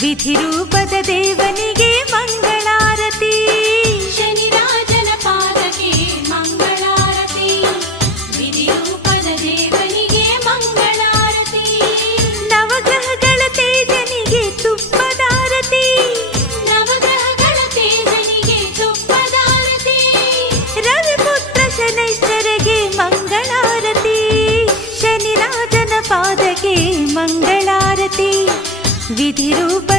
ವಿಧಿರೂಪದ ದೇವನಿಗೆ ಮಂಗಳಾರತಿ. ಶನಿರಾಜನ ಪಾದಕ್ಕೆ ಮಂಗಳಾರತಿ. ವಿಧಿರೂಪದ ದೇವನಿಗೆ ಮಂಗಳಾರತಿ. ನವಗ್ರಹಗಳ ತೇಜನಿಗೆ ತುಪ್ಪದಾರತಿ. ನವಗ್ರಹಗಳ ತೇಜನಿಗೆ ತುಪ್ಪದಾರತಿ. ರವಿಪುತ್ರ ಶನೈಶ್ಚರಗೆ ಮಂಗಳಾರತಿ. ಶನಿರಾಜನ ಪಾದಕ್ಕೆ ಮಂಗಳಾರತಿ. ವಿಧಿರೂಪ